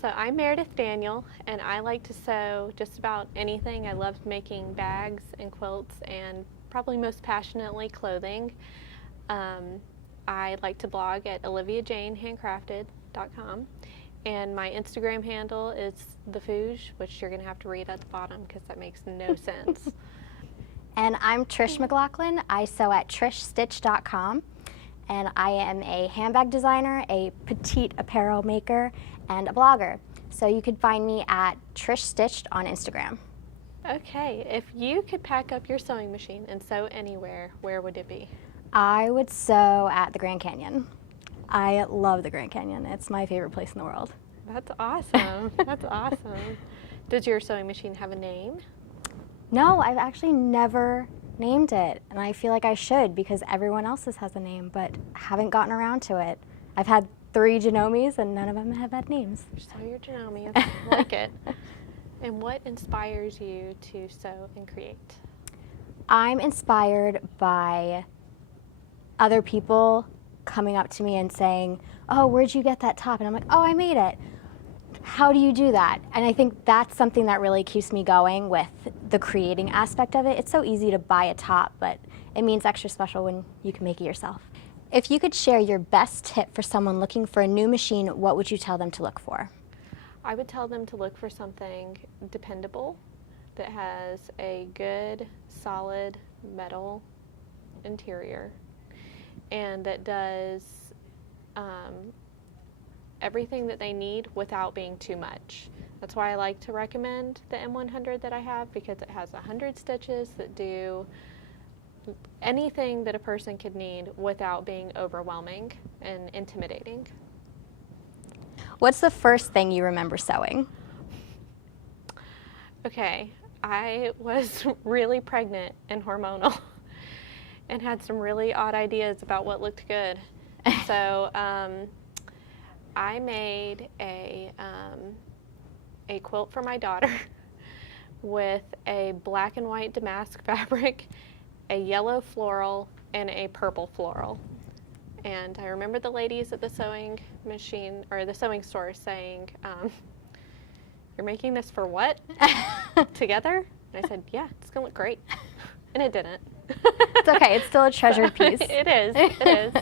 So I'm Meredith Daniel, and I like to sew just about anything. I love making bags and quilts, and probably most passionately clothing. I like to blog at oliviajanehandcrafted.com, and my Instagram handle is thefouge, which you're going to have to read at the bottom because that makes no sense. And I'm Trish McLaughlin. I sew at trishstitch.com, and I am a handbag designer, a petite apparel maker, and a blogger. So you could find me at Trish Stitched on Instagram. Okay, if you could pack up your sewing machine and sew anywhere, where would it be? I would sew at the Grand Canyon. I love the Grand Canyon. It's my favorite place in the world. That's awesome. That's awesome. Does your sewing machine have a name? No, I've actually never named it, and I feel like I should because everyone else's has a name, but haven't gotten around to it. I've had 3 Janomes, and none of them have had names. Sew your Janome. I like it. And what inspires you to sew and create? I'm inspired by other people coming up to me and saying, "Oh, where'd you get that top?" And I'm like, "Oh, I made it. How do you do that?" And I think that's something that really keeps me going with the creating aspect of it. It's so easy to buy a top, but it means extra special when you can make it yourself. If you could share your best tip for someone looking for a new machine, what would you tell them to look for? I would tell them to look for something dependable that has a good, solid metal interior and that does everything that they need without being too much. That's why I like to recommend the M100 that I have, because it has 100 stitches that do anything that a person could need without being overwhelming and intimidating. What's the first thing you remember sewing? Okay, I was really pregnant and hormonal and had some really odd ideas about what looked good. So I made a quilt for my daughter with a black and white damask fabric, a yellow floral, and a purple floral. And I remember the ladies at the sewing machine, or the sewing store, saying, "You're making this for what? Together?" And I said, "Yeah, it's gonna look great." And it didn't. It's okay, it's still a treasured piece. It is, it is.